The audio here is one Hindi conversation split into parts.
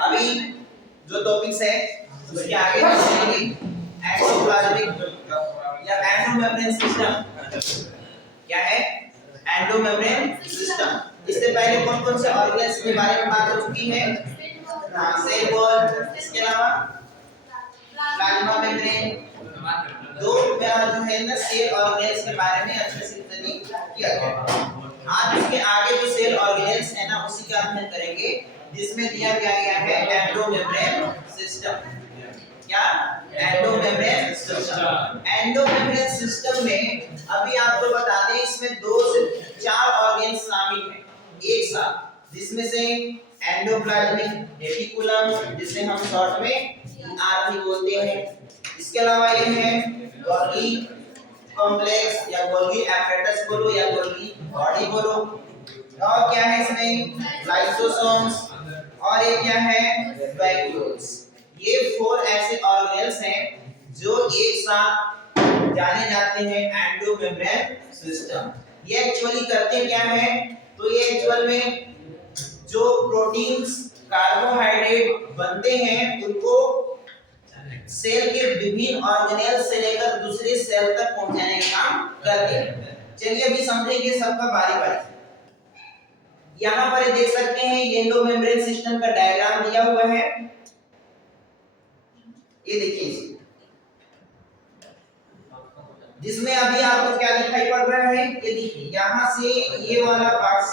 अभी जो टॉपिक्स है उसके आगे हम सीखेंगे एंडोप्लाज्मिक या एंडोमेम्ब्रेन सिस्टम। क्या है एंडोमेम्ब्रेन सिस्टम? इससे पहले कौन कौन से ऑर्गेन्स के बारे में बात हो चुकी है? सेल वॉल, इसके अलावा प्लाज्मा मेम्ब्रेन, दो जो है ना सेल ऑर्गेन्स के बारे में अच्छे से स्टडी किया गया। आज इसके आगे जो सेल ऑर्गेन्स है ना उसी का अध्ययन करेंगे जिसमें दिया गया है एंडोमेम्ब्रेन सिस्टम। क्या एंडोमेम्ब्रेन सिस्टम? एंडोमेम्ब्रेन सिस्टम में अभी आपको बता दें इसमें 2 से 4 ऑर्गेन्स शामिल हैं एक साथ, जिसमें से एंडोप्लाज्मिक रेटिकुलम जिसे हम शॉर्ट में आर भी बोलते हैं। इसके अलावा ये है गोल्गी कॉम्प्लेक्स या गोल्गी एपरेटस बोलो या गोल्गी बॉडी बोलो। और क्या है इसमें लाइसोसोम्स और ये क्या है वैक्यूल्स। ये 4 ऐसे ऑर्गेनेल्स हैं जो एक साथ जाने जाते हैं एंडोमेम्ब्रेन सिस्टम। ये एक्चुअली करते क्या है? तो ये एक्चुअल में जो प्रोटीन्स कार्बोहाइड्रेट बनते हैं उनको सेल के विभिन्न ऑर्गेनेल से लेकर दूसरे सेल तक पहुंचाने का काम करते हैं। चलिए अभी समझेंगे सबका बारी बारी। यहाँ पर देख सकते हैं एंडोमेम्ब्रेन सिस्टम का डायग्राम दिया हुआ है। ये देखिए जिसमें अभी आपको क्या दिखाई पड़ रहा है? ये देखिए यहाँ से ये वाला पार्ट्स,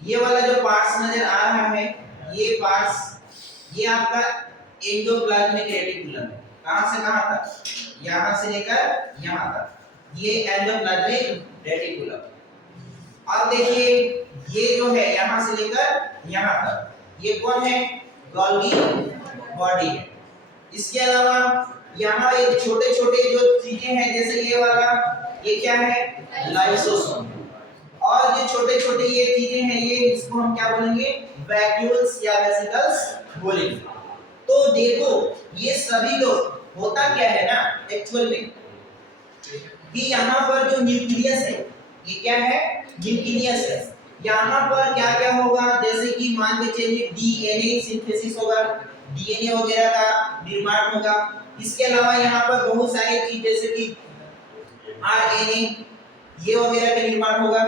ये वाला जो पार्ट्स नजर आ रहा है ये पार्ट्स ये आपका एंडोप्लाज्मिक रेटिकुलम है। कहां से कहां तक? यहां से लेकर यहां तक ये एंडोप्लाज्मिक रेटिकुलम। और देखिए ये जो है यहां से लेकर यहां तक ये कौन है? गोल्गी बॉडी है। इसके अलावा यहाँ ये छोटे छोटे जो चीजें हैं जैसे ये वाला ये क्या है? लाइसोसोम। और जो छोटे छोटे ये चीजें हैं ये इसको हम क्या बोलेंगे? वैक्यूल्स या वेसिकल्स बोलेंगे। तो देखो ये सभी लोग होता क्या है ना एक्चुअल में कि यहाँ पर जो न्यूक्लियस है ये क्या है? न्यूक्लियस है। यहाँ पर क्या क्या होगा? जैसे कि मान के चलिए डीएनए सिंथेसिस होगा, डीएनए वगैरह का निर्माण होगा। इसके अलावा यहाँ पर बहुत सारी चीज जैसे कि आरएनए ये वगैरह का निर्माण होगा।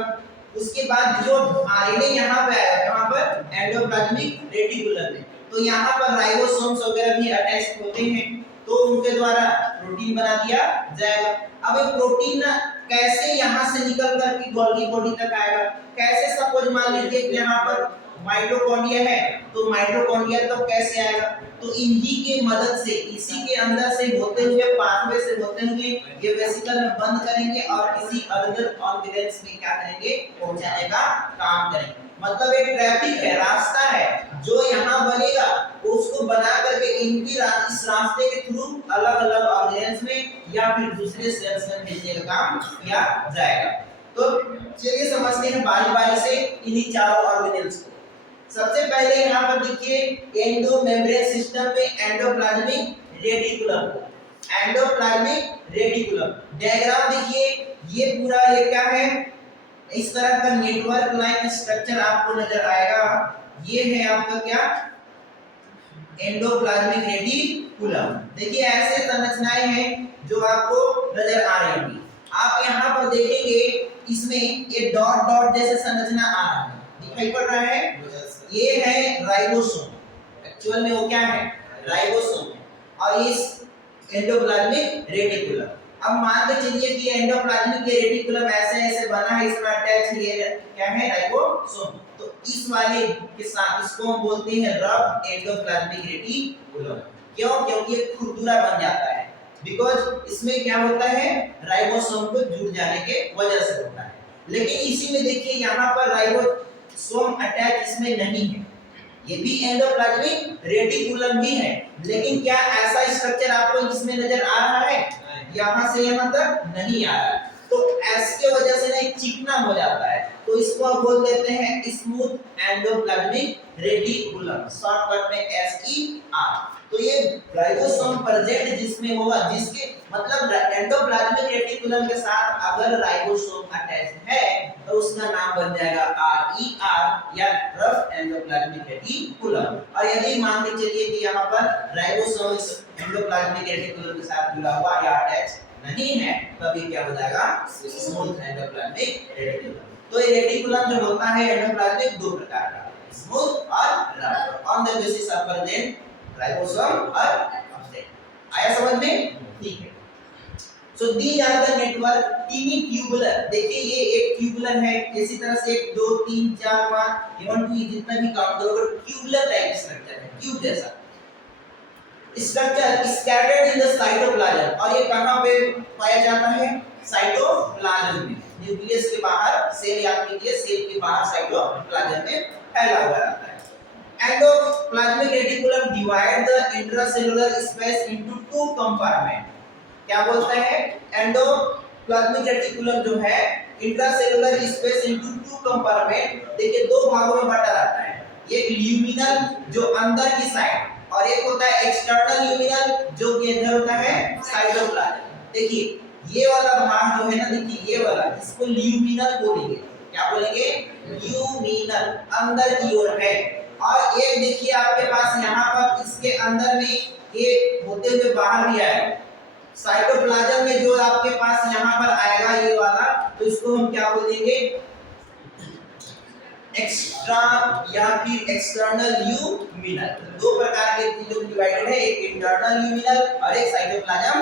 उसके बाद जो आरएनए यहाँ पे आएगा कहाँ पर? एंडोप्लाज्मिक रेटिकुलम में। तो यहाँ पर राइबोसोम्स वगैरह भी अटैच होते हैं तो उनके द्वारा प्रोटीन बना दिया जाएगा। अब ये प्रोटीन कैसे यहाँ से निकल कर के गोल्गी बॉडी तक आएगा? कैसे? सपोज मान लीजिए कि यहाँ पर माइटोकॉन्ड्रिया है तो माइटोकॉन्ड्रिया तो कैसे आएगा? तो इन्हीं के मदद से इसी के अंदर से होते हुए पाथवे से होते हुए ये वेसिकल में बंद करेंगे और किसी अदर ऑर्गेनेल्स में क्या करेंगे? पहुंचाने का काम करेंगे। मतलब एक ट्रैफिक है, रास्ता है जो यहाँ बनेगा उसको बना करके इनकी इस रास्ते के थ्रू अलग अलग ऑर्गेनेल्स में या फिर दूसरे सेल्स में भेजने का काम किया जाएगा। तो चलिए समझते हैं बारी बारी से इन्हीं चारों ऑर्गेनेल्स को। सबसे पहले यहाँ पर देखिए एंडोमेम्ब्रेन सिस्टम में endoplasmic reticulum, endoplasmic reticulum diagram देखिए ये पूरा ये क्या है? इस तरह का नेटवर्क लाइन स्ट्रक्चर आपको नजर आएगा। ये है आपका क्या? Endoplasmic reticulum. देखिए ऐसे संरचनाएं हैं जो आपको नजर आ रही होंगी। आप यहाँ पर देखेंगे इसमें ये डॉट डॉट जैसे संरचना आ रहा है, दिखाई पड़ रहा है? ये है राइबोसोम। एक्चुअल में वो क्या है? राइबोसोम। और इस एंडोप्लाज्मिक रेटिकुलम, अब मान के चलिए कि एंडोप्लाज्मिक रेटिकुलम ऐसे ऐसे बना है, इसमें अटैच ये क्या है? राइबोसोम। तो इस वाले के साथ इसको हम बोलते हैं रफ एंडोप्लाज्मिक रेटिकुलम। क्यों? क्योंकि ये खुरदुरा बन जाता है। बिकॉज इसमें क्या होता है? राइबोसोम को जुड़ जाने के वजह से होता है। लेकिन इसी में देखिए यहाँ पर राइबोसोम अटैच इसमें नहीं है। ये भी एंडोप्लाज्मिक रेटिकुलम ही है, लेकिन क्या ऐसा स्ट्रक्चर आपको इसमें नजर आ रहा है? यहाँ से यहाँ तक नहीं आ रहा है। तो ऐसे की वजह से ना चिकना हो जाता है, तो इसको हम बोल देते हैं स्मूथ एंडोप्लाज्मिक रेटिकुलम, शॉर्टकट में SER। तो ये राइबोसोम प्रेजेंट जिसमें होगा, जिसके मतलब एंडोप्लाज्मिक रेटिकुलम के साथ अगर राइबोसोम अटैच है तो उस उसका नाम बन जाएगा RER या रफ एंडोप्लाज्मिक रेटिकुलम। और यदि मान के चलिए कि यहाँ पर राइबोसोम एंडोप्लाज्मिक रेटिकुलम के साथ जुड़ा हुआ या अटैच नहीं है, तब ये क्या हो जाएगा, स्मूथ एंडोप्लाज्मिक रेटिकुलम। तो ये रेटिकुलम जो होता है एंडोप्लाज्मिक दो प्रकार का, स्मूथ और rough, on the basis of present ribosome और अपस्टेट। आया समझ में? ठीक है। So these are the network tiny tubular. देखिए ये एक ट्यूबुलर है, इसी तरह से 1 2 3 4 5 इवन टू जितना भी काउंट करोगे ट्यूबुलर टाइप स्ट्रक्चर है, ट्यूब जैसा structure scattered in the cytoplasm. और ये कहां पे पाया जाता है, साइटोप्लाज्म में। न्यूक्लियस के बाहर सेल याद कीजिए, सेल के बाहर साइटोप्लाज्म में फैला हुआ रहता है। Endoplasmic reticulum divide the intracellular space into two compartment. क्या बोलते हैं, एंडोप्लाज्मिक रेटिकुलम जो है intracellular space into two compartment, देखिए दो भागों में बटा रहता है। एक ल्यूमिनल जो अंदर की साइड, और एक होता है एक्सटर्नल ल्यूमिनल जो कि इधर होता है साइटोप्लाज्म। देखिए ये वाला भाग जो है ना, देखिए ये वाला, इसको ल्यूमिनल बोलेंगे। क्या बोलेंगे, ल्यूमिनल, अंदर की ओर है। और एक देखिए आपके पास यहाँ पर इसके अंदर में ये होते हुए बाहर भी आएगा साइटोप्लाज्म में, जो आपके पास यहाँ पर आएगा ये वाला, तो इसको हम क्या बोलेंगे, एक्स्ट्रा या फिर एक्सटर्नल ल्यूमिनल। दो प्रकार के चीजों डिवाइडेड है, एक इंटरनल ल्यूमिनल और एक cytoplasm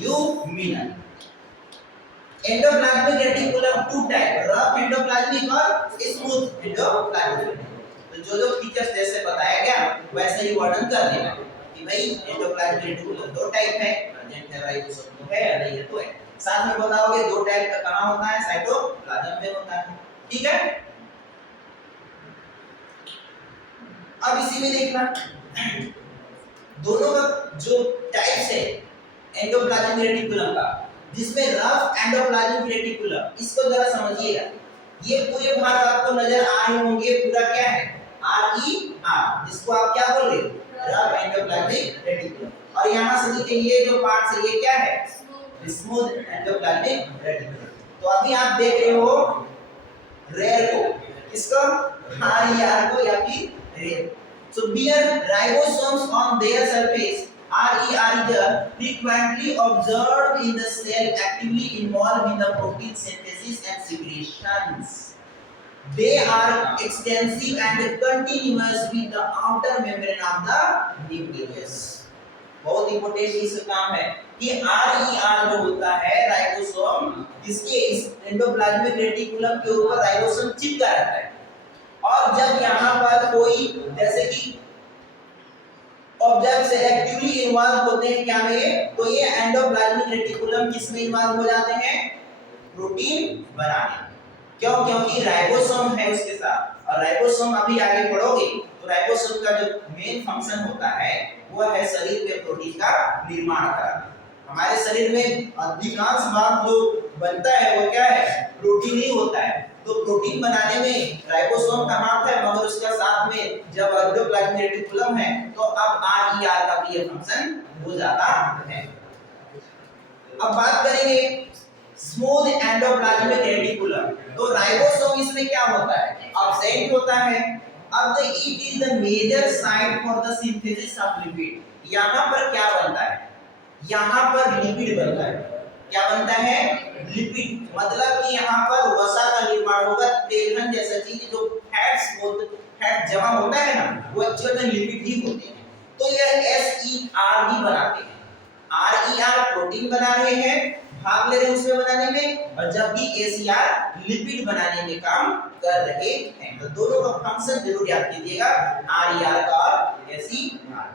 luminal. Endoplasmic reticulum two type, rough endoplasmic और स्मूथ एंडोप्लाज्मिक। तो जो जो फीचर्स जैसे बताया गया वैसे ही वर्णन कर लेना कि भाई एंडोप्लाज्मिक रेटिकुलम दो टाइप है, प्रेजेंट है राइबोसोम तो है, नहीं है तो है। साथ में बताओगे दो टाइप का कहां होता है, साइटोप्लाज्म में होता है। ठीक है, अब इसी में देखना दोनों का जो टाइप्स है एंडोप्लाज्मिक रेटिकुलम का, जिसमें रफ एंडोप्लाज्मिक रेटिकुलम, इसको जरा समझिएगा। ये पूरे भाग आपको नजर आ रहे होंगे, पूरा क्या है, RER, जिसको आप क्या बोल रहे हो, रफ एंडोप्लाज्मिक रेटिकुलम। और यहां से देखिए ये जो पार्ट है ये क्या है, स्मूथ एंडोप्लाज्मिक रेटिकुलम। तो अभी आप देख रहे हो रेयर को, किसको, RER को या फिर rare. So bear ribosomes on their surface, RER is frequently observed in the cell, actively involved in the protein synthesis and secretions. They are extensive and continuous with the outer membrane of the nucleus. बहुत इंपॉर्टेंट इसका काम है कि RER जो होता है राइबोसोम, इसके इस एंडोप्लाज्मिक रेटिकुलम के ऊपर राइबोसोम चिपका रहता है। और जब यहाँ पर कोई जैसे कि ऑब्जेक्ट एक्टिवली इन्वॉल्व होते हैं क्या में, तो ये एंडोप्लाज्मिक रेटिकुलम किसमें इन्वॉल्व हो जाते हैं, प्रोटीन बनाने। क्यों, क्योंकि राइबोसोम है उसके साथ। और राइबोसोम अभी आगे पढ़ोगे तो राइबोसोम का जो मेन फंक्शन होता है वो है शरीर में प्रोटीन का निर्माण करना। हमारे शरीर में अधिकांश भाग जो बनता है वो क्या है, प्रोटीन ही होता है। तो प्रोटीन बनाने में राइबोसोम का हाथ है, मगर उसके साथ में जब एंडोप्लाज्मिक रेटिकुलम है तो अब RER का भी ये फंक्शन हो जाता है। अब बात करेंगे स्मूथ एंडोप्लाज्मिक रेटिकुलम। तो राइबोसोम इसमें क्या होता है, एब्सेंट होता है। अब it is the major site for the synthesis of lipid. यहाँ पर क्या बनता है, यहाँ पर लिपिड बनता है। क्या बनता है, लिपिड, मतलब कि यहाँ पर वसा का निर्माण होगा, तेलहन जैसा चीज जो फैट जमा होता है ना, वो एक्चुअल में लिपिड ही होते हैं। तो यह SER भी बनाते हैं। RER प्रोटीन बना रहे हैं, भाग ले रहे हैं उसमें बनाने में, और जबकि SER लिपिड बनाने में काम कर रहे हैं। तो दोनों का फंक्शन जरूर याद कीजिएगा, RER का और SER।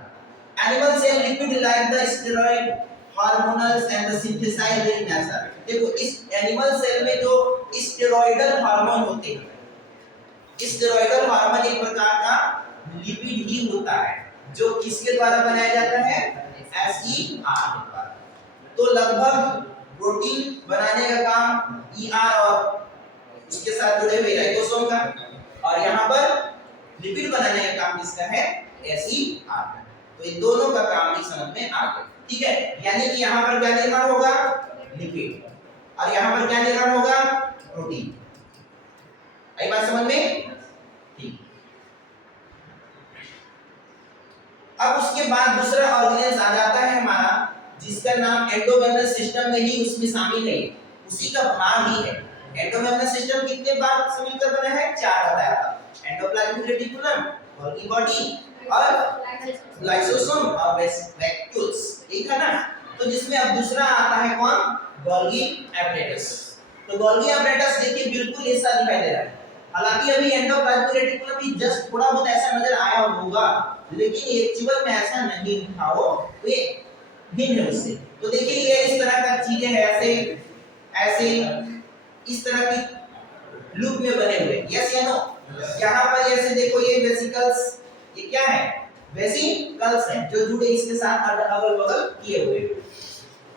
Animal cell lipid like the steroid hormonals and the synthesized in nature. देखो इस एनिमल सेल में जो स्टेरॉइडल हार्मोन होते हैं, स्टेरॉइडल हार्मोन एक प्रकार का लिपिड ही होता है जो किसके द्वारा बनाया जाता है, SER द्वारा। तो लगभग प्रोटीन बनाने का काम ER और उसके साथ जुड़े हुए राइबोसोम का, और यहाँ पर लिपिड बनाने का काम किसका है, SER। तो इन दोनों का काम भी समझ में आ गया। ठीक है, यानी कि यहाँ पर क्या निर्माण होगा, लिपिड, और यहाँ पर क्या निर्माण होगा, प्रोटीन। आई बात समझ में? ठीक। अब उसके बाद दूसरा ऑर्गेनेल्स आ जाता है हमारा, जिसका नाम एंडोमेम्ब्रेन सिस्टम में ही उसमें शामिल है, उसी का भाग ही है। एंडोमेम्ब्रेन सिस्टम कितने भाग से मिलकर बना है? 4 बताया था, एंडोप्लाज्मिक रेटिकुलम, गोल्गी बॉडी और लाइसोसोम और वैक्यूल्स, ठीक है ना। तो जिसमें अब दूसरा आता है कौन? Golgi apparatus. तो गोल्गी एपरेटस देखिए बिल्कुल ऐसा दिखाई दे रहा है, हालांकि अभी एंडोप्लाज्मिक रेटिकुलम भी जस्ट थोड़ा बहुत ऐसा नजर आया होगा, लेकिन एक्चुअल में ऐसा नहीं था, वो ये भिन्न है उससे। तो देखिए ये इस तरह का चीजें हैं, ऐसे ऐसे इस तरह की लूप में बने हुए, यस या नो? यहाँ पर ऐसे देखो ये वेसिकल्स, ये क्या है? वेसिकल्स हैं जो जुड़े इसके साथ अगल बगल किए हुए।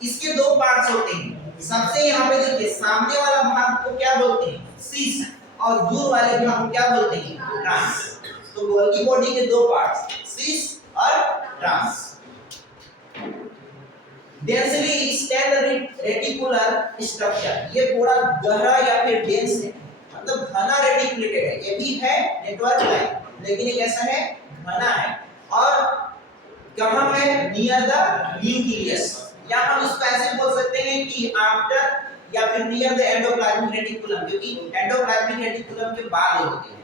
इसके दो पार्ट्स होते हैं। सबसे यहाँ पे देखिए सामने वाला भाग को क्या बोलते हैं? सीस, और दूर वाले भाग को क्या बोलते हैं? ट्रांस। तो गोल्गी बॉडी के दो पार्ट्स, सीस और trans. Densely stand reticular structure, ये पूरा गहरा या फिर डेंस है, मतलब घना रेटिकुलेटेड है। ये भी है नेटवर्क लाइन, लेकिन ये कैसा है? घना है। और कहां है? नियर द न्यूक्लियस, या हम इसको ऐसे बोल सकते हैं कि आफ्टर या फिर नियर द एंडोप्लाज्मिक रेटिकुलम, क्योंकि एंडोप्लाज्मिक रेटिकुलम के बाद होते हैं।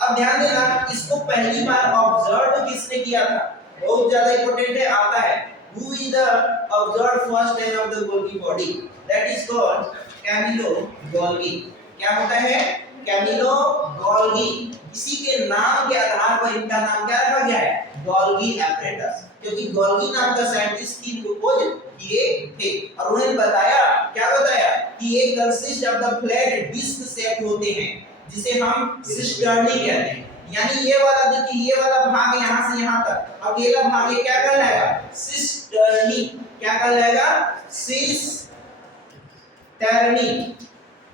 अब ध्यान देना, इसको पहली बार ऑब्जर्व किसने किया था? बहुत ज्यादा इंपॉर्टेंट है, आता है who is the observed first time of the Golgi body, that is called Camillo Golgi। क्या होता है? Camillo Golgi. इसी के नाम के आधार पर इनका नाम क्या रखा गया है? गोल्गी एपरेटस, क्योंकि गोल्गी नाम का साइंटिस्ट की खोज किए थे। और उन्होंने बताया, क्या बताया? कि ये consist of the flat disc shape होते हैं, जिसे हम सिस्टर्नी कहते हैं। यानी ये वाला देखिए, ये वाला भाग यहाँ से यहाँ तक, अकेला भाग ये क्या कहलाएगा? सिस्टर्नी। क्या कहलाएगा? सिस्टर्नी।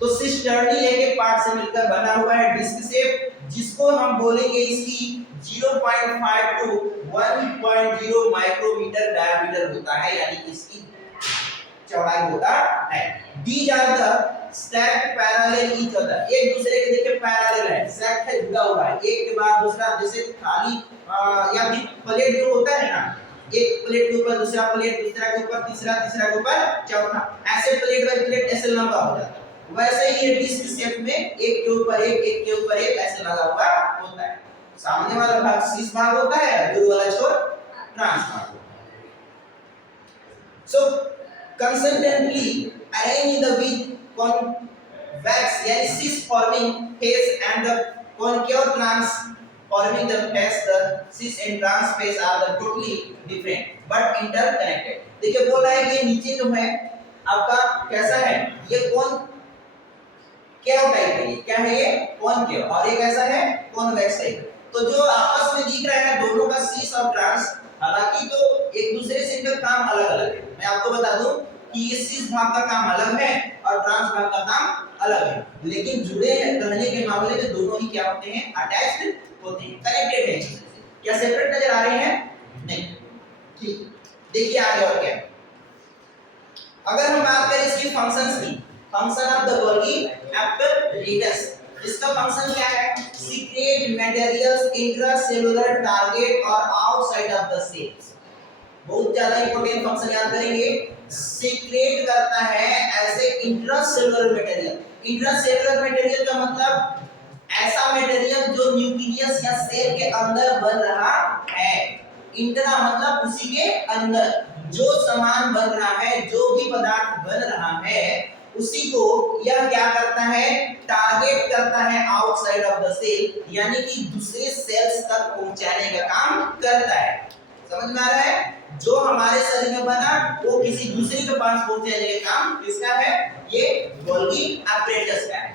तो सिस्टर्नी एक पार्ट से मिलकर बना हुआ है डिस्क शेप, जिसको हम बोलेंगे इसकी 0.5 टू 1.0 माइक्रोमीटर डायमीटर होता है, यानी इसकी चौड़ाई होता है। These are the stacked parallel each other, एक दूसरे के देखिए पैरेलल है, स्टैक है, जुड़ा हुआ है, एक के बाद दूसरा। जैसे थाली या फिर प्लेट जो होता है ना, एक प्लेट के ऊपर दूसरा प्लेट, दूसरा के ऊपर तीसरा, तीसरा के ऊपर चौथा, ऐसे प्लेट बाय प्लेट ऐसे लंबा हो जाता है। वैसे ही ये डिस्क शेप में एक के ऊपर एक, एक के ऊपर एक ऐसे लगा हुआ होता है। सामने वाला भाग शीर्ष भाग होता है, दूर वाला छोर ट्रांस भाग होता है। So consistently arrange the with convex यानी cis forming face and the concave trans forming the face, the cis and trans face are the totally different but interconnected। देखिए बोल रहा है कि नीचे जो है आपका कैसा है? ये कौन केव टाइप है, क्या है ये? कॉनकेव, और ये कैसा है? Convex type. तो जो आपस में दिख रहा है दोनों का cis और trans, हालांकि तो एक दूसरे से इनका काम अलग अलग है। मैं आपको बता दूं कि ये cis भाग का काम अलग है और ट्रांस भाग का काम अलग है, लेकिन जुड़े रहने के मामले में दोनों ही क्या होते हैं? अटैच्ड होते हैं, कनेक्टेड है एक दूसरे से। क्या सेपरेट नजर आ रहे हैं? नहीं। ठीक, देखिए आगे और क्या। अगर हम बात करें इसकी फंक्शंस की, function of the Golgi apparatus, इसका फंक्शन क्या है? सीक्रेट मटेरियल्स इंट्रासेलुलर टारगेट और आउटसाइड ऑफ द सेल्स। बहुत ज्यादा इंपॉर्टेंट फंक्शन याद करेंगे। सीक्रेट करता है ऐसे इंट्रासेलुलर मटेरियल। इंट्रासेलुलर मटेरियल का मतलब ऐसा मटेरियल जो न्यूक्लियस या सेल के अंदर बन रहा है। इंट्रा मतलब उसी के अंदर जो सामान बन रहा है, जो भी पदार्थ बन रहा है, उसी को यह क्या करता है? टारगेट करता है आउटसाइड ऑफ द सेल, यानी कि दूसरे सेल्स तक पहुंचाने का काम करता है। समझ में आ रहा है? जो हमारे शरीर में बना वो किसी दूसरे के पास पहुंचाने का काम किसका है? ये गोल्गी एपरेटस का है।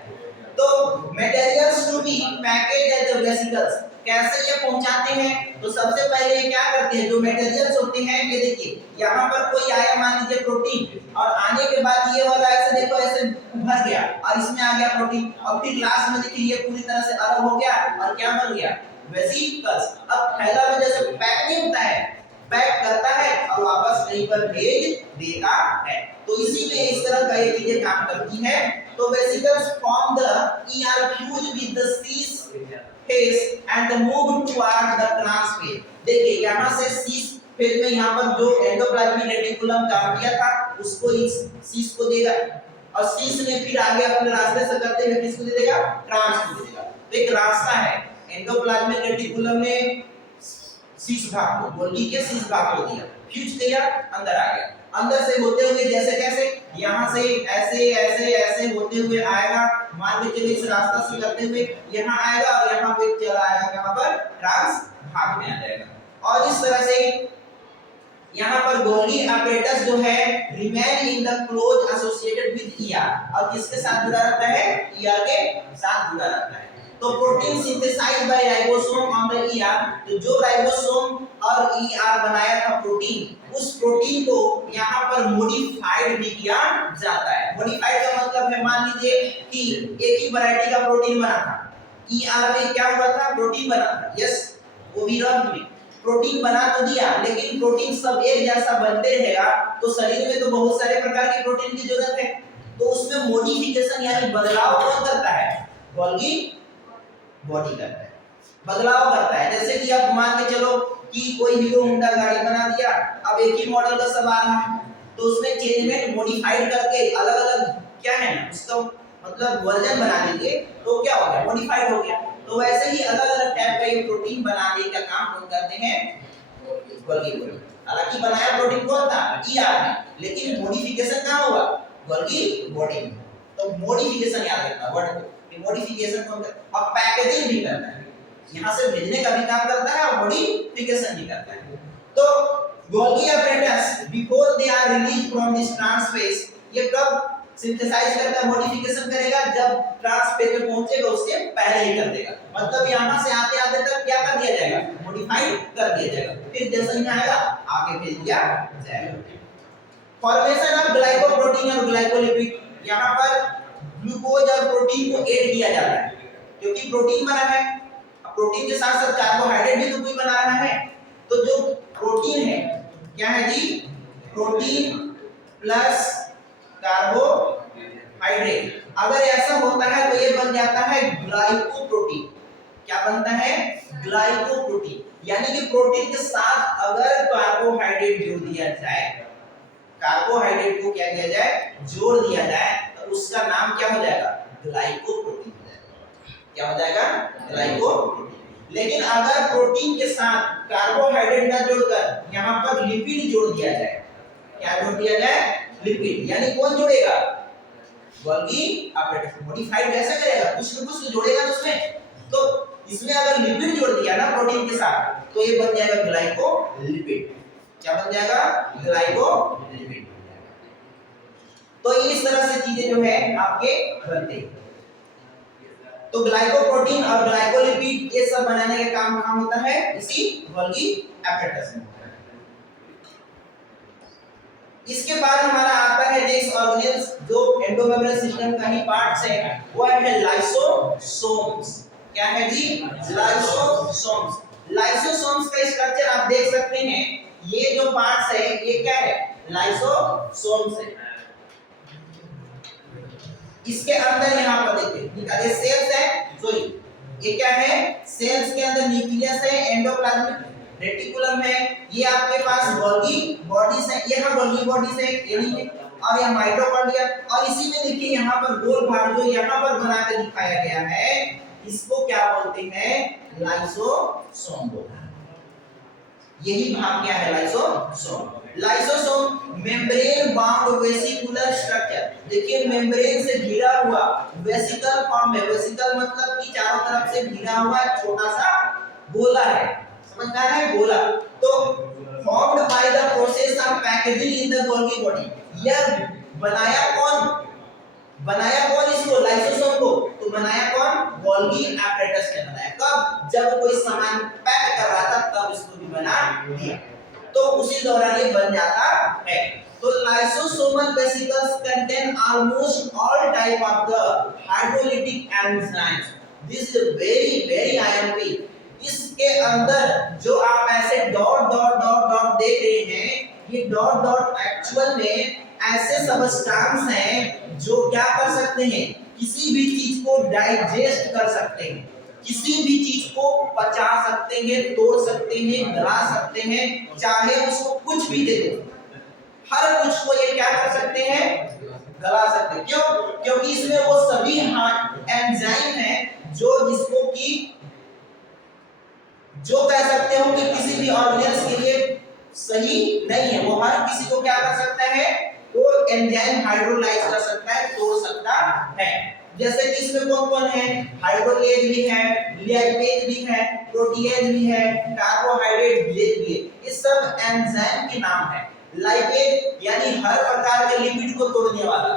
तो materials to be packaged at the vesicles, कैसे ये पहुंचाते हैं? तो सबसे पहले क्या करते हैं? जो मटेरियल्स होते हैं, ये देखिए यहाँ पर कोई आया, मान लीजिए प्रोटीन, और आने के बाद ये वाला ऐसे देखो ऐसे भर गया और इसमें आ गया प्रोटीन, और फिर लास्ट में देखिए ये पूरी तरह से अलग हो गया और क्या बन गया? वेसिकल्स। अब थैला में जैसे पैक नहीं होता है, पैक करता है और वापस कहीं पर भेज देता है। तो इसी में इस तरह का ये चीजें काम करती है तो vesicles form the ER fuse with the cis face and the move toward the trans phase. देखिए यहां से cis फेज में यहां पर जो एंडोप्लाज्मिक रेटिकुलम काम किया था उसको इस cis को देगा और cis ने फिर आगे अपने रास्ते से करते हुए किसको दे देगा, ट्रांस को दे देगा। तो एक रास्ता है, एंडोप्लाज्मिक रेटिकुलम ने cis भाग को, गोल्गी के cis भाग को दिया, फ्यूज किया, अंदर आ गया, अंदर से होते हुए जैसे कैसे यहां से ऐसे ऐसे ऐसे होते हुए आएगा, मान के चलिए इस रास्ता से करते हुए यहां आएगा और यहां पे चला आएगा, कहां पर, ट्रांस भाग में आ जाएगा। और इस तरह से यहाँ पर गोल्गी apparatus जो है remain in the close associated with ER और किसके साथ जुड़ा रहता है, ER के साथ जुड़ा रहता है। तो protein synthesized by ribosome on the ER, तो जो राइबोसोम और ER बनाया था प्रोटीन, उस प्रोटीन को यहाँ पर मॉडिफाइड भी किया जाता है। मॉडिफाइड का मतलब है, मान लीजिए कि एक ही वैरायटी का प्रोटीन बना था, ER में क्या हुआ था, प्रोटीन बना था, यस वो भी रंग में प्रोटीन बना तो दिया, लेकिन प्रोटीन सब एक जैसा बनते रहेगा तो शरीर में तो बहुत सारे प्रकार के प्रोटीन की जरूरत है, तो उसमें मॉडिफिकेशन यानी बदलाव कौन करता है, गोल्गी बॉडी करता है, बदलाव करता है। जैसे कि आप मान के चलो कि कोई हीरो होंडा गाड़ी बना दिया, अब एक ही मॉडल का सब आ रहा है, तो उसमें चेंजमेंट मॉडिफाइड करके अलग अलग क्या है ना उसका मतलब वर्जन बना देंगे तो क्या हो गया, मॉडिफाइड हो गया। तो वैसे ही अलग अलग टाइप का ये प्रोटीन बनाने का काम कौन करते हैं, गोल्गी बॉडी। हालांकि बनाया प्रोटीन कौन था, ER में, लेकिन मॉडिफिकेशन कहां हुआ, गोल्गी बॉडी में। तो मॉडिफिकेशन याद रखना वर्ड को, कि मॉडिफिकेशन कौन करता है, और पैकेजिंग भी करता है, यहां से भेजने का भी काम करता है और मॉडिफिकेशन भी करता है। तो Golgi apparatus before they are release from this trans face, ये कब सिंथेसाइज करता है, मॉडिफिकेशन करेगा, जब ट्रांसफेज में पहुंचेगा उससे पहले ही कर देगा, मतलब यहां से आते आते तक क्या कर दिया जाएगा, मॉडिफाइड कर दिया जाएगा, फिर जैसे ही आएगा आगे भेज दिया जाएगा। फॉर्मेशन ऑफ ग्लाइकोप्रोटीन और ग्लाइकोलिपिड, यहां पर ग्लूकोज और प्रोटीन को ऐड किया जाता है, क्योंकि प्रोटीन बना है, प्रोटीन के साथ साथ कार्बोहाइड्रेट भी तो कोई बना रहा है, तो जो प्रोटीन है क्या है जी, प्रोटीन प्लस कार्बोहाइड्रेट, अगर ऐसा होता है तो ये बन जाता है ग्लाइकोप्रोटीन। क्या बनता है, ग्लाइकोप्रोटीन, यानी कि प्रोटीन के साथ अगर कार्बोहाइड्रेट जोड़ दिया जाए, कार्बोहाइड्रेट को क्या किया जाए, जोड़ दिया जाए, तो उसका नाम क्या हो जाएगा, ग्लाइकोप्रोटीन हो जाएगा। क्या हो जाएगा, ग्लाइकोप्रोटीन। लेकिन अगर प्रोटीन के साथ कार्बोहाइड्रेट ना जोड़कर यहाँ पर लिपिड जोड़ दिया जाए, क्या जोड़ दिया जाए, लिपिड, यानी कौन जोड़ेगा, गोल्गी apparatus मॉडिफाइड कैसे करेगा, कुछ न कुछ जोड़ेगा उसमें, तो इसमें अगर लिपिड जोड़ दिया ना प्रोटीन के साथ तो ये बन जाएगा ग्लाइकोलिपिड। क्या बन जाएगा, ग्लाइकोलिपिड। तो इस तरह से चीजें जो है आपके बनते हैं। तो ग्लाइकोप्रोटीन और ग्लाइकोलिपिड ये सब बनाने का काम कहां होता है, इसी गोल्गी apparatus में। इसके बाद हमारा आता है नेक्स्ट ऑर्गेनेल्स जो एंडोमेम्ब्रेन सिस्टम का ही पार्ट्स है, वो है लाइसोसोम्स। क्या है जी, लाइसोसोम्स। लाइसोसोम्स का स्ट्रक्चर आप देख सकते हैं, ये जो पार्ट्स है ये क्या है, लाइसोसोम्स है। इसके अंदर यहाँ पर देखिए अरे सेल्स है, सॉरी ये क्या है, सेल्स के अंदर न्यूक्लियस है, एंडोप्लाज्मिक रेटिकुलम है, ये आपके पास गोल्गी बॉडीज है, यहाँ गोल्गी बॉडीज है, ये नहीं है, और यह माइटोकॉन्ड्रिया, और इसी में देखिए यहाँ पर गोल भाग जो यहाँ पर बना के दिखाया गया है, इसको क्या बोलते हैं, लाइसोसोम बोलते हैं। यही भाग क्या है, lysosome. Lysosome membrane bound vesicular structure, देखिए मेम्ब्रेन से घिरा हुआ वेसिकल फॉर्म में, वेसिकल मतलब कि चारों तरफ से घिरा हुआ छोटा सा गोला है, समझ में आ रहा है, गोला। तो formed by the process of packaging in the Golgi body, यह बनाया कौन इसको, लाइसोसोम को, तो बनाया कौन, गोल्गी apparatus ने बनाया। कब, जब कोई सामान पैक कर रहा था तब इसको भी बना दिया, तो उसी दौरान ये बन जाता है। तो lysosomal vesicles contain almost all type of the hydrolytic enzymes, this is very IMP। इसके अंदर जो आप ऐसे डॉट डॉट डॉट डॉट देख रहे हैं, ये डॉट डॉट एक्चुअल में ऐसे सबस्टांस हैं जो क्या कर सकते हैं, किसी भी चीज को डाइजेस्ट कर सकते हैं, किसी भी चीज को पचा सकते हैं, तोड़ सकते हैं, गला सकते हैं, चाहे उसको कुछ भी दे दो, हर कुछ को ये क्या कर सकते हैं, गला सकते हैं। क्यों? क्योंकि इसमें वो सभी एंजाइम हैं जो जिसको कि जो कह सकते हो कि किसी भी ऑर्गेनिज्म के लिए सही नहीं है, वो हर किसी को क्या कर सकता है, वो एंजाइम हाइड्रोलाइज कर सकता है, तोड़ सकता है। जैसे कि इसमें कौन कौन है, हाइड्रोलेज भी है, लिपेज भी है, प्रोटीएज भी है, कार्बोहाइड्रेट बेस भी है, ये सब एंजाइम के नाम है। लाइपेज यानी हर प्रकार के लिपिड को तोड़ने वाला,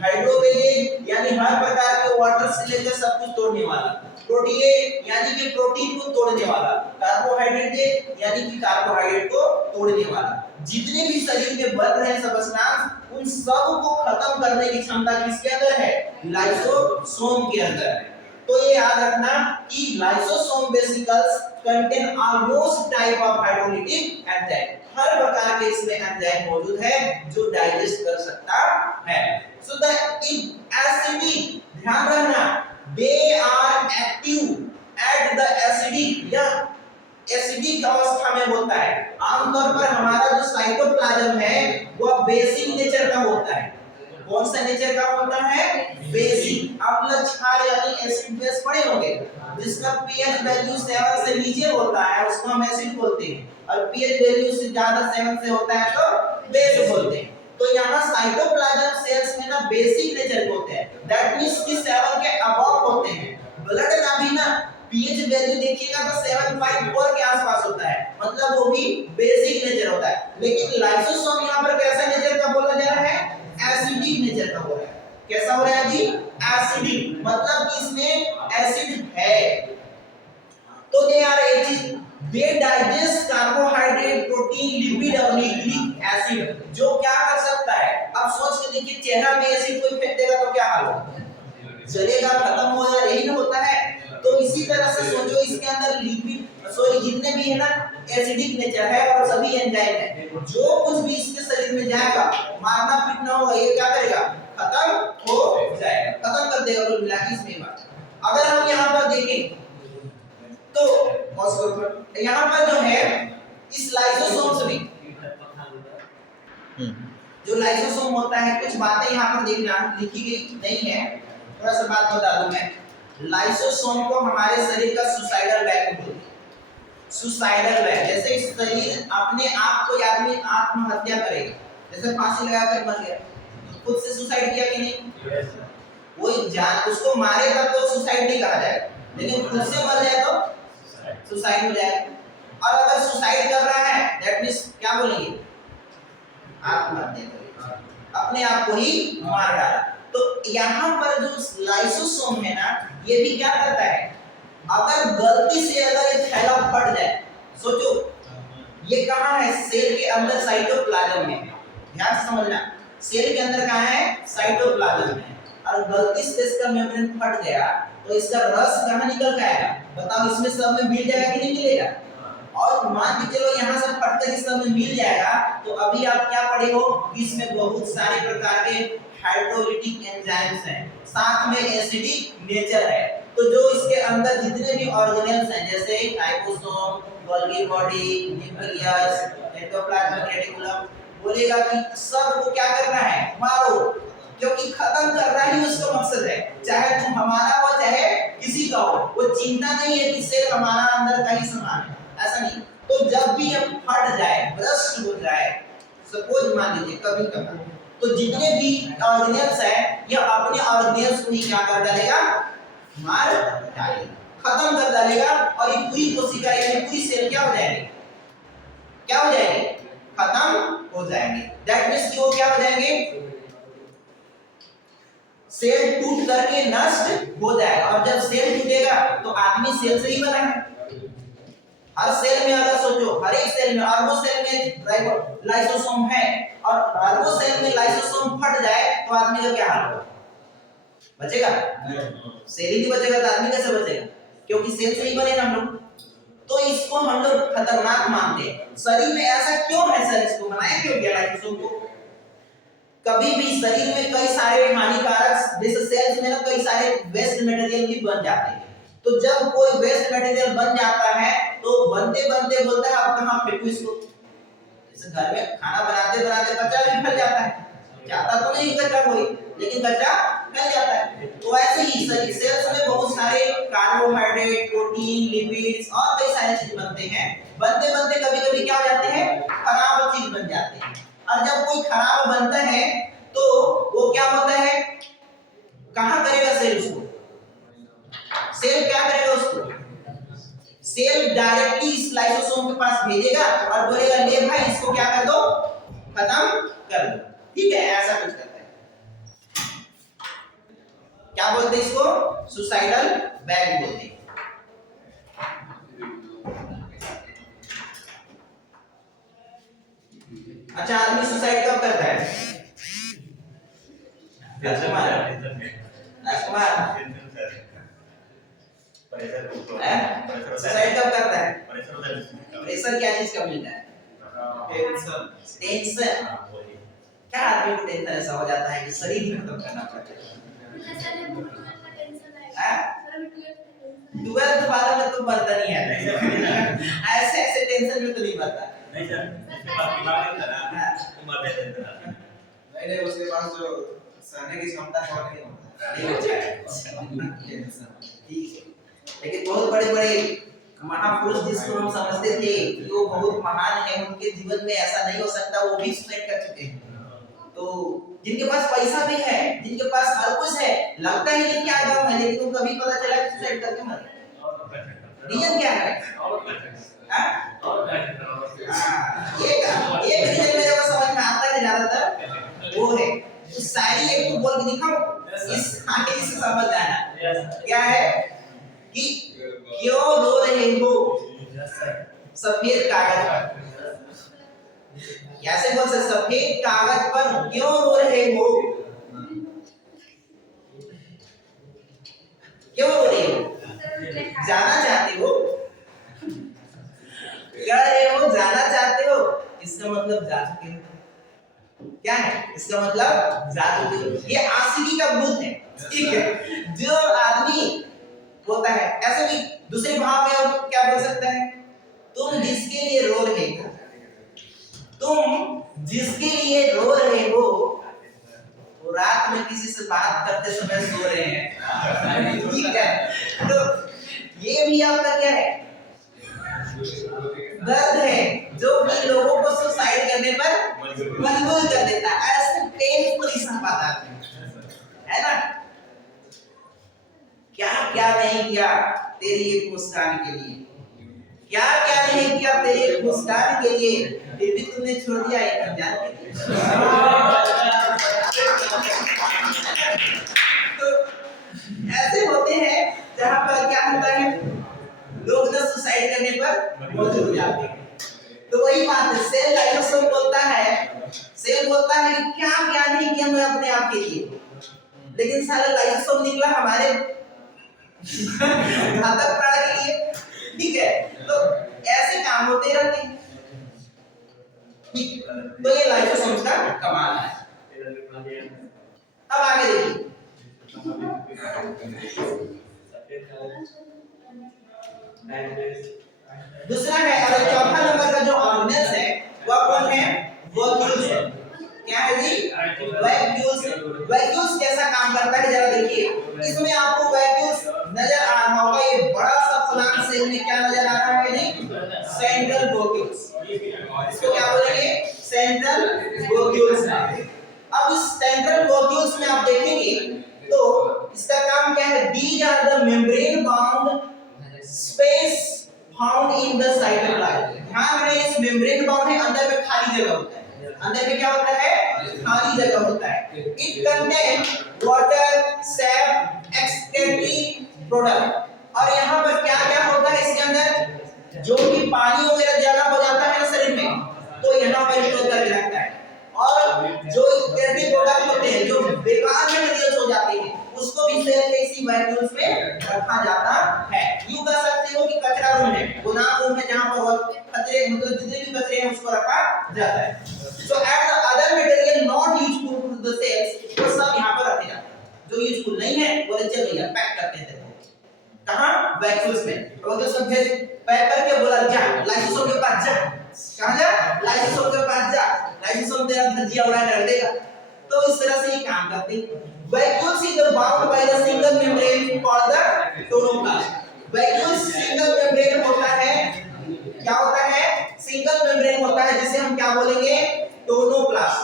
हाइड्रोलेज यानी हर प्रकार के वाटर से लेकर सब कुछ तोड़ने वाला, प्रोटीएज यानी कि प्रोटीन को तोड़ने वाला, कार्बोहाइड्रेट यानी कि कार्बोहाइड्रेट को तोड़ने वाला। जितने भी शरीर में बन रहे सबस्टांस उन सब को खत्म करने की क्षमता किसके अंदर है, लाइसोसोम के अंदर है। तो ये याद रखना कि lysosome vesicles contain almost type of hydrolytic enzyme, हर प्रकार के इसमें एंजाइम मौजूद है जो डाइजेस्ट कर सकता है। सो द एसिडिक, ध्यान रखना, they are active at the acidic या एसिडिक अवस्था में होता है। आमतौर पर हमारा जो साइटोप्लाज्म है वह बेसिक नेचर का होता है। कौन सा नेचर का होता है, बेसिक। आप लोग क्षार यानी एसिड बेस पढ़े होंगे, जिसका पीएच वैल्यू 7 से नीचे होता है उसको हम एसिड बोलते हैं, और पीएच वैल्यू से ज्यादा 7 से होता है तो बेस बोलते हैं। तो यहाँ साइटोप्लाज्म सेल्स में ना बेसिक नेचर होते हैं, दैट मींस कि 7 के अबव होते हैं। ब्लड का भी ना पीएच वैल्यू देखिएगा तो 7.4 के आसपास होता है, मतलब वो भी बेसिक नेचर होता है। लेकिन लाइसोसोम यहाँ पर कैसा नेचर का बोला जा रहा है, एसिडिक नेचर का हो रहा है। कैसा हो रहा है जी, एसिडिक, मतलब इसमें एसिड है। तो they are acid, they digest carbohydrate, protein, lipid और न्यूक्लिक एसिड, जो क्या कर सकता है। अब सोच के देखिए, चेहरा में एसिड कोई फेंक देगा तो क्या हाल होगा, जलेगा, खत्म हो जाएगा, यही होता है। तो इसी तरह से सोचो, इसके अंदर लिपिड जितने भी है ना एसिडिक नेचर है, और सभी एंजाइम है, जो कुछ भी इसके शरीर में जाएगा, मारना पीटना होगा, ये क्या करेगा, खत्म हो जाएगा, खत्म कर देगा कुल मिला के इसमें बात। अगर हम यहाँ पर देखें तो यहाँ पर जो है इस लाइसोसोम से जो लाइसोसोम होता है, कुछ बातें यहाँ पर देखना लिखी गई नहीं है, थोड़ा सा बात बता दूं मैं। लाइसोसोम को हमारे शरीर का सुसाइडल वैक्यूम बोलते हैं। सुसाइडल वैक्यूम, जैसे इस शरीर अपने आप को आदमी आत्महत्या करेगा, जैसे फांसी लगाकर मर गया, तो खुद से सुसाइड किया कि नहीं, वो जान उसको मारेगा तो सुसाइड नहीं कहा जाएगा, लेकिन खुद से मर जाए तो सुसाइड हो जाएगा। और अगर सुसाइड कर रहा है दैट मींस क्या बोलेंगे, आत्महत्या करेगा, अपने आप को ही मार डाला। तो यहाँ पर जो लाइसोसोम है ना, ये भी क्या करता है, अगर गलती से अगर ये थैला फट जाए, सोचो ये कहाँ है, सेल के अंदर साइटोप्लाज्म में है, ध्यान से समझना, सेल के अंदर कहाँ है, साइटोप्लाज्म में, और गलती से इसका मेम्ब्रेन फट गया तो इसका रस कहाँ निकल के आएगा, बताओ, इसमें सब में मिल जाएगा कि नहीं मिलेगा। और मान के चलो यहाँ से फट कर इस सब में मिल जाएगा, तो अभी आप क्या पढ़े हो, इसमें बहुत सारे प्रकार के हाइड्रोलिटिक एंजाइम्स हैं, साथ में एसिडिक नेचर है। तो जो इसके अंदर जितने भी ऑर्गेनेल्स हैं, जैसे ribosome, Golgi body, nucleus, endoplasmic reticulum, बोलेगा कि सब को क्या करना है, मारो, क्योंकि खत्म करना ही उसका मकसद है, चाहे तुम हमारा हो चाहे किसी का हो, वो चिंता नहीं है कि सेल हमारा अंदर का ही सामान है, ऐसा नहीं। तो जब भी हम फट जाए, ब्रस्ट हो जाए, सपोज मान लीजिए कभी कभी, तो जितने भी ऑर्गेनेल्स है यह अपने ऑर्गेनेल्स को ही क्या कर डालेगा, मार डालेगा, खत्म कर डालेगा, और ये पूरी कोशिका यानी पूरी सेल क्या हो जाएगी, क्या हो जाएगी, खत्म हो जाएंगे। दैट मींस कि वो क्या हो जाएंगे, सेल टूट करके नष्ट हो जाएगा। और जब सेल टूटेगा तो आदमी सेल से ही बना है। हर सेल में अगर सोचो, हर एक सेल में, अरबों सेल में लाइसोसोम है, और अरबों सेल में लाइसोसोम फट जाए तो आदमी का क्या हाल होगा, बचेगा, सेल ही नहीं बचेगा तो आदमी कैसे बचेगा, क्योंकि सेल से ही बने हम लोग। तो इसको हम लोग खतरनाक मानते हैं। शरीर में ऐसा क्यों है सर, इसको बनाया क्यों गया लाइसोसोम को, कभी भी शरीर में कई सारे हानिकारक, जैसे सेल्स में ना कई सारे वेस्ट मटेरियल भी बन जाते हैं। तो जब कोई वेस्ट मटेरियल बन जाता है तो बनते बनते बोलता है अब कहां फेंकूं इसको। जैसे घर में खाना बनाते बनाते कचरा भी फैल जाता है, जाता तो नहीं कचरा कोई, लेकिन कचरा फैल जाता है। तो ऐसे ही शरीर सेल्स में बहुत सारे कार्बोहाइड्रेट, प्रोटीन, लिपिड्स और कई सारे चीज बनते हैं। बनते बनते कभी कभी क्या हो जाते हैं, खराब चीज बन जाते हैं। और जब कोई खराब बनता है तो वो क्या होता है, कहां करेगा सेल उसको, सेल क्या करेगा उसको, सेल डायरेक्टली इस लाइसोसोम के पास भेजेगा और बोलेगा ले भाई इसको क्या कर दो, खत्म कर दो। ठीक है, ऐसा कुछ करता है। क्या बोलते हैं इसको, सुसाइडल बैग बोलते हैं। अच्छा, आदमी सुसाइड कब करता है, राजकुमार सुसाइड कब करता है, प्रेशर क्या चीज का मिलता है, टेंशन। क्या आदमी को टेंशन ऐसा हो जाता है कि शरीर ही खत्म करना पड़ता है। 12th वाला में तो मरता नहीं है, ऐसे ऐसे टेंशन में तो नहीं मरता। नहीं सर, उसके पास दिमाग नहीं था ना, तो मर जाते थे। नहीं उसके पास जो सहने की क्षमता है वो नहीं होता है। ठीक है, लेकिन बहुत बड़े बड़े महापुरुष जिसको हम समझते थे कि वो बहुत महान है, उनके जीवन में ऐसा नहीं हो सकता, वो भी सुसाइड कर चुके हैं। तो जिनके पास पैसा भी है, जिनके पास हर कुछ है, लगता ही नहीं क्या गम है, लेकिन वो कभी पता चला कि सुसाइड करके मर गए। रीजन क्या है, एक रीजन मेरे को समझ में आता है ज्यादातर, वो है तो शायरी एक तो बोल के दिखाओ, इस आखिरी से समझ जाना क्या है कि क्यों रो रहे हो सफेद कागज पर, कैसे बोल सकते, सफेद कागज पर क्यों रो रहे हो, क्यों रो रहे हो, जाना चाहते हो, कह रहे हो जाना चाहते हो, इसका मतलब जा चुके हो। क्या है इसका मतलब, जा चुके हो। ये आशिकी का भूत है। ठीक है, जो आदमी होता है ऐसे भी दूसरे भाव में क्या बोल सकता है, तुम जिसके लिए रो रहे हो, तुम जिसके लिए रो रहे हो वो रात में किसी से बात करते समय सो रहे हैं। ठीक है, तो ये भी आपका क्या है, दर्द है, जो कि लोगों को सुसाइड करने पर मजबूर कर देता है। ऐसे पेनफुल सह पाता है ना। क्या क्या नहीं किया तेरी एक मुस्कान के लिए, क्या क्या नहीं किया तेरी एक मुस्कान के लिए, फिर भी तुमने छोड़ दिया एक अनजान के लिए। तो ऐसे होते हैं जहां पर क्या होता है, लोग ना सुसाइड करने पर मजबूर हो जाते हैं। तो वही बात है, सेल लाइसोसोम बोलता है, सेल बोलता है कि क्या क्या नहीं किया मैं अपने आप के लिए, लेकिन सारा लाइसोसोम निकला हमारे घातक प्राण के लिए। ठीक है, तो ऐसे काम होते रहते हैं। ठीक, तो ये लाइसोसोम का कमाल है। अब आगे देखिए, दूसरा है, और चौथा नंबर का जो ऑर्गेनेल्स है वह कौन है, वैक्यूल्स है। क्या है जी, वैक्यूल्स। वैक्यूल्स कैसा काम करता है जरा देखिए, इसमें आपको वैक्यूल्स नजर आ रहा होगा, ये बड़ा सा फ्लांक सेल में क्या नजर आ रहा है जी, सेंट्रल वैक्यूल्स। इसको क्या बोलेंगे, सेंट्रल वैक्यूल्स। अब इस सेंट्रल वैक्यूल्स में आप देखेंगे तो इसका काम क्या है, these are the membrane bound space found in the cytoplasm. ध्यान रहे, इस मेम्ब्रेन बाउंड है, अंदर में खाली जगह होता है, अंदर में क्या होता है, खाली जगह होता है। It contain water, SAP, excretory product. और यहाँ पर क्या क्या होता है इसके अंदर, जो भी पानी वगैरह ज्यादा हो जाता है ना शरीर में, तो यहाँ पर स्टोर करके रखता है। और जो एक्सक्रीटरी प्रोडक्ट होते हैं, जो बेकार मटेरियल्स हो जाते हैं, उसको भी सेल के इसी वैक्यूल्स में रखा जाता है। यूं कह सकते हो कि कचरा रूम है, गोदाम रूम है, जहां पर कचरे मतलब जितने भी कचरे हैं उसको रखा जाता है। So at the other material not used to the cells वो सब यहाँ पर रखे जाते हैं। जो यूजफुल नहीं है वो चल भैया पैक करते हैं। कहां? वैक्यूल्स में। तो जो सब भेज पैक करके बोला जा लाइसोसोम के पास जा। कहां जा? लाइसोसोम के पास जा। लाइसोसोम तेरा धज्जिया उड़ा कर देगा। तो इस तरह से ये काम करते हैं। Vacuoles is bound by the single membrane called the tonoplast. Vacuoles single membrane होता है, क्या होता है? सिंगल मेम्ब्रेन होता है जिसे हम क्या बोलेंगे? टोनोप्लास्ट।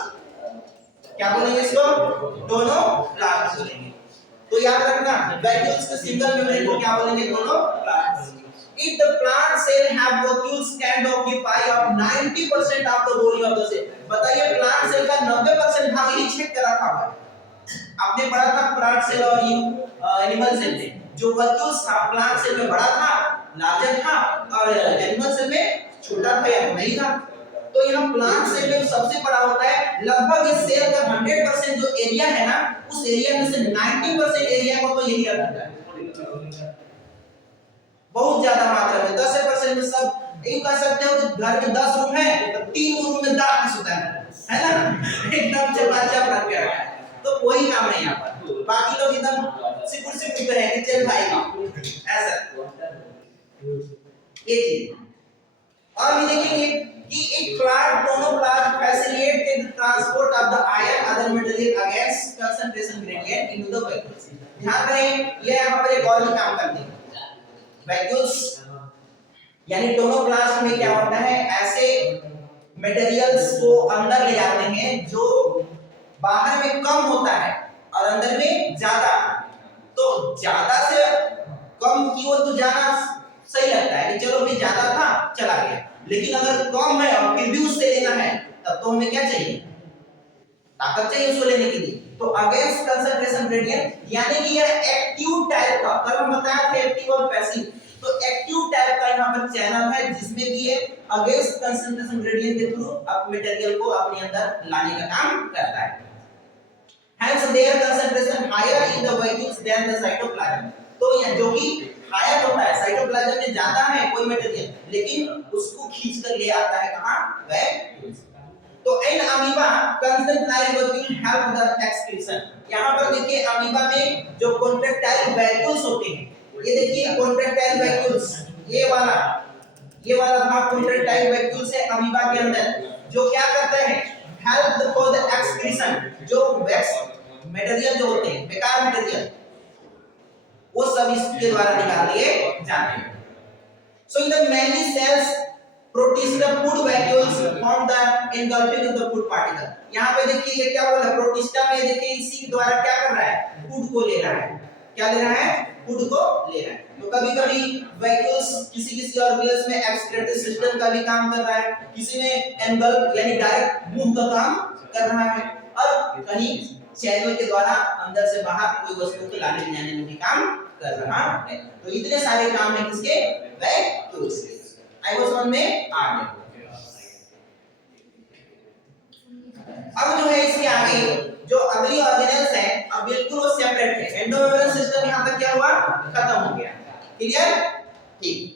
क्या बोलेंगे इसको? टोनोप्लास्ट बोलेंगे। तो याद रखना vacuoles के सिंगल मेम्ब्रेन को क्या बोलेंगे? Tonoplast. If the plant cell have vacuoles can occupy of 90% of the volume of the cell. बताइए प्लांट सेल का 90% भाग ही छेद कर रखा हुआ है। आपने पढ़ा था प्लांट सेल और एनिमल सेल में, जो vacuoles था प्लांट सेल में बड़ा था, लार्जर था, और एनिमल सेल में छोटा था या नहीं था। तो यहाँ प्लांट सेल में सबसे बड़ा होता है। लगभग इस सेल का 100% जो एरिया है ना, उस एरिया में से 90% एरिया को तो यही रखता है। बहुत ज्यादा मात्रा में 10% में सब एक कह सकते हो कि घर में 10 रूम है तो 3 रूम में दांत सोता है ना, एकदम चपाचप रख के रखा है। तो वही काम है यहाँ पर। बाकी लोग एकदम सिकुड़ कर हैं कि चल भाई ऐसा ये चीज। और भी देखेंगे कि एक plant tonoplast facilitate the transport of the ion other material against concentration gradient into the vacuoles. ध्यान रखें ये यहाँ पर एक और भी काम करते हैं। वैक्यूल्स यानी टोनोप्लास्ट में क्या होता है? ऐसे मटेरियल्स को अंदर ले जाते हैं जो बाहर में कम होता है और अंदर में ज्यादा। तो ज्यादा से कम की ओर तो जाना सही लगता है कि चलो भाई ज्यादा था चला गया, लेकिन अगर कम है और फिर भी उससे लेना है तब तो हमें क्या चाहिए? ताकत चाहिए उसको लेने के लिए। तो अगेंस्ट कंसंट्रेशन ग्रेडियंट यानी कि यह एक्टिव टाइप का, कल हम बताया था एक्टिव और पैसिव, तो एक्टिव टाइप का यहाँ पर चैनल है जिसमें कि ये अगेंस्ट कंसंट्रेशन ग्रेडियंट के थ्रू अब मटेरियल को अपने अंदर लाने का काम करता है। Hence their concentration higher in the vacuoles than the cytoplasm. तो यह जो कि हायर होता है साइटोप्लाज्म में ज्यादा है कोई मटेरियल, लेकिन उसको खींच कर ले आता है कहां? वैक्यूल्स। तो in amoeba concentrated vacuole help the excretion. यहां पर देखिए अमीबा में जो कॉन्ट्रैक्टाइल वैक्यूल्स होते हैं, ये देखिए कॉन्ट्रैक्टाइल वैक्यूल्स, ये वाला भाग कॉन्ट्रैक्टाइल वैक्यूल्स है अमीबा के अंदर, जो क्या करते हैं? Help for the excretion. जो वेस्ट मटेरियल जो होते हैं, बेकार मटेरियल, वो सब इसके द्वारा निकाल लिए जाते हैं। So in the many cells protista food vacuoles form the engulfing of the food particle. यहाँ पे देखिए ये क्या बोला? प्रोटिस्टा में देखिए इसी के द्वारा क्या कर रहा है? फूड को ले रहा है। क्या ले रहा है? फूड को ले रहा है। तो कभी-कभी वैक्यूल्स किसी ऑर्गेनेल्स में एक्सक्रीटरी सिस्टम का भी काम कर रहा है, किसी में एंगल्फ यानी डायरेक्ट मुंह का काम कर रहा है, और कहीं चैनल के द्वारा अंदर से बाहर कोई वस्तु को लाने ले जाने में भी काम कर रहा है। तो इतने सारे काम है किसके? वैक्यूल्स के। आई वाज समझ में आ गया। अब जो है इसके आगे जो अगली ऑर्गेनेल्स है अब बिल्कुल वो सेपरेट है। एंडोमेम्ब्रेन सिस्टम यहां तक क्या हुआ? खत्म हो गया। क्लियर? ठीक।